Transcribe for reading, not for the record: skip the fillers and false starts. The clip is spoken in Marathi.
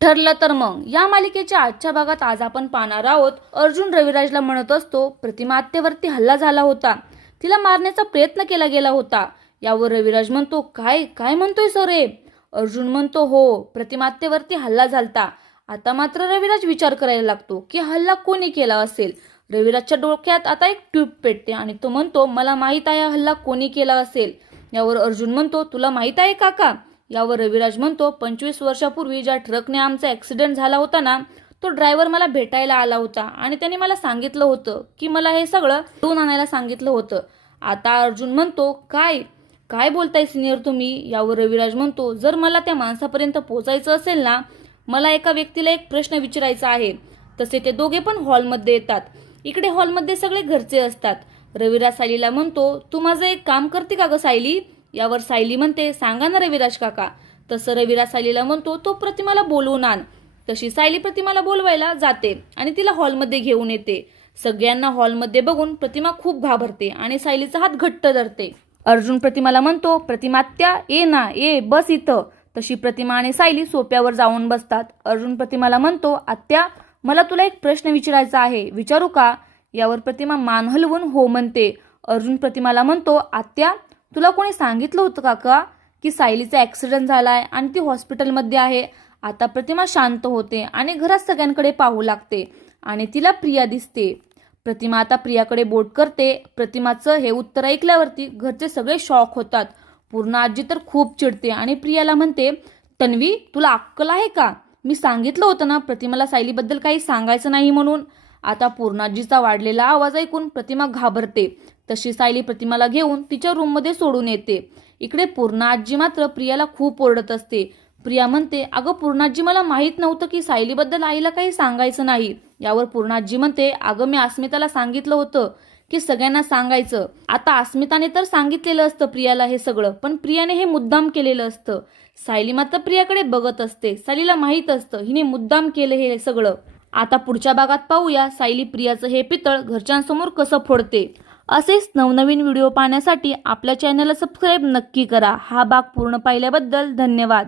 ठरलं तर मग या मालिकेच्या आजच्या भागात आज आपण पाहणार आहोत. अर्जुन रविराजला म्हणत असतो प्रतिमा आत्यावरती हल्ला झाला होता, तिला मारण्याचा प्रयत्न केला गेला होता. यावर रविराज म्हणतो काय काय म्हणतोय सर रे? अर्जुन म्हणतो हो, प्रतिमा आत्यावरती हल्ला झालता. आता मात्र रविराज विचार करायला लागतो की हल्ला कोणी केला असेल. रविराजच्या डोक्यात आता एक ट्यूब पेटते आणि तो म्हणतो मला माहित आहे हल्ला कोणी केला असेल. यावर अर्जुन म्हणतो तुला माहित आहे काका? यावर रविराज म्हणतो 25 वर्षापूर्वी ज्या ट्रकने आमचा ॲक्सिडेंट झाला होता ना, तो ड्रायव्हर मला भेटायला आला होता आणि त्याने मला सांगितलं होतं की मला हे सगळं धुवून आणायला सांगितलं होतं. आता अर्जुन म्हणतो काय काय बोलताय सिनियर तुम्ही? यावर रविराज म्हणतो जर मला त्या माणसापर्यंत पोहोचायचं असेल ना, मला एका व्यक्तीला एक प्रश्न विचारायचा आहे. तसे ते दोघे पण हॉलमध्ये येतात. इकडे हॉलमध्ये सगळे घरचे असतात. रविराज सायलीला म्हणतो तू माझं एक काम करते का ग सायली? यावर सायली म्हणते सांगा ना रविराज काका. तसं रविराज सायलीला म्हणतो तो प्रतिमाला बोलवून आण. तशी सायली प्रतिमाला बोलवायला जाते आणि तिला हॉलमध्ये घेऊन येते. सगळ्यांना हॉलमध्ये बघून प्रतिमा खूप घाबरते आणि सायलीचा हात घट्ट धरते. अर्जुन प्रतिमाला म्हणतो प्रतिमात्या ये ना, ये बस इथं. तशी प्रतिमा आणि सायली सोप्यावर जाऊन बसतात. अर्जुन प्रतिमाला म्हणतो आत्या मला तुला एक प्रश्न विचारायचा आहे, विचारू का? यावर प्रतिमा मान हलवून हो म्हणते. अर्जुन प्रतिमाला म्हणतो आत्या तुला कोणी सांगितलं होतं काका की सायलीचा ॲक्सिडेंट झालाय आणि ती हॉस्पिटलमध्ये आहे? आता प्रतिमा शांत होते आणि घरात सगळ्यांकडे पाहू लागते आणि तिला प्रिया दिसते. प्रतिमा आता प्रियाकडे बोट करते. प्रतिमाचं हे उत्तर ऐकल्यावरती घरचे सगळे शॉक होतात. पूर्ण आजी तर खूप चिडते आणि प्रियाला म्हणते तन्वी तुला अक्कल आहे का? मी सांगितलं होतं ना प्रतिमाला सायलीबद्दल काही सांगायचं नाही म्हणून. आता पूर्णाजीचा वाढलेला आवाज ऐकून प्रतिमा घाबरते. तशी सायली प्रतिमाला घेऊन तिच्या रूममध्ये सोडून येते. इकडे पूर्णाजी मात्र प्रियाला खूप ओरडत असते. प्रिया म्हणते अगं पूर्णाजी मला माहित नव्हतं की सायलीबद्दल आईला काही सांगायचं नाही. यावर पूर्णाजी म्हणते अगं मी अस्मिताला सांगितलं होतं की सगळ्यांना सांगायचं. आता अस्मिताने तर सांगितलेलं असतं प्रियाला हे सगळं, पण प्रियाने हे मुद्दाम केलेलं असतं. सायली मात्र प्रियाकडे बघत असते. सायलीला माहित असतं हिने मुद्दाम केलं हे सगळं. आता पुढच्या भागात पाहूया सायली प्रियाचं हे पितळ घरच्यांसमोर कसं फोडते. असेच नवनवीन व्हिडिओ पाहण्यासाठी आपल्या चॅनलला सबस्क्राईब नक्की करा. हा भाग पूर्ण पाहिल्याबद्दल धन्यवाद.